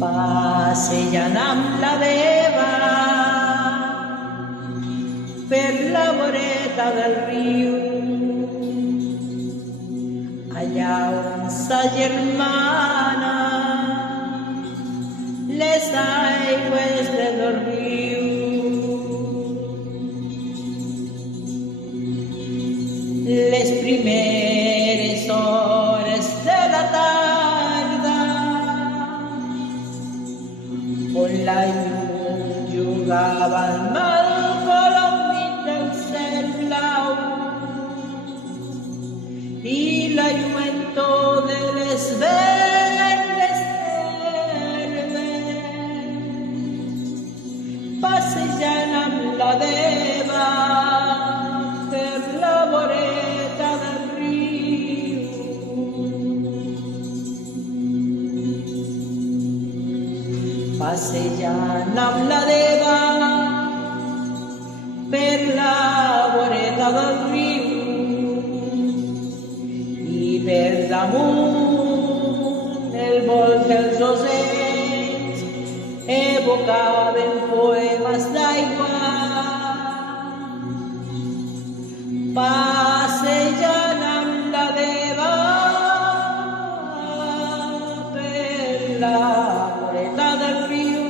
Passejanam la deva per la voreta del riu, allà on s'agermana les aigües del riu. Les primeres hores de la tarda, on la llum jugava amb el colomit del cel blau i la lluentor de les verdes herbes, passejant amb la deva per la voreta del riu. Passejant amb la deva per la voreta del riu i per damunt el vol dels ocells evocaven poemes d'aigua. Passejant amb la deva per la voreta del riu,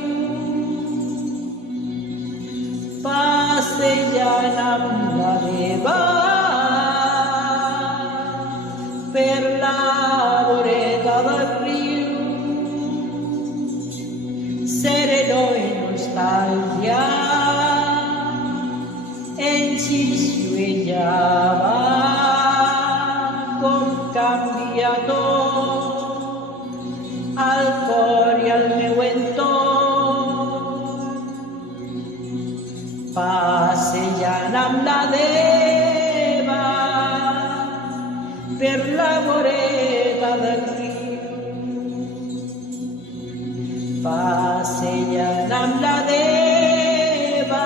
passejant amb la deva per la voreta del riu, serenor i nostàlgia enxixuejava com canvia tot al cor i al meu entorn. Passejant amb la deva per la voreta del riu, passejant amb la deva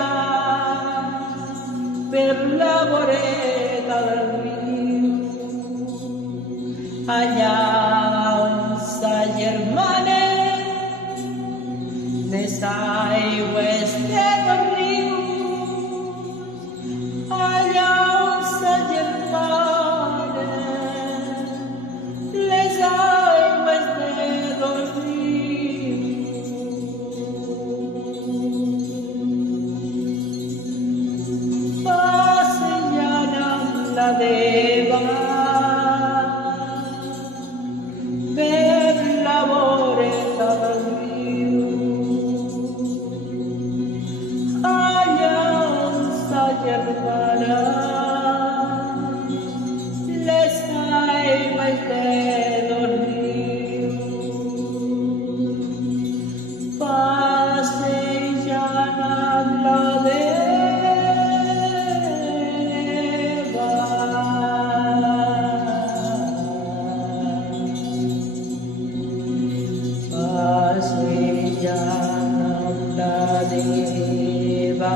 per la voreta del riu, allà on s'agermanen les aigües del riu, allà on s'agermanen les aigües del riu. Passejant amb la deva per la voreta del riu, allà on s'agermanen les aigües del riu. Passejant amb la deva passejant amb la deva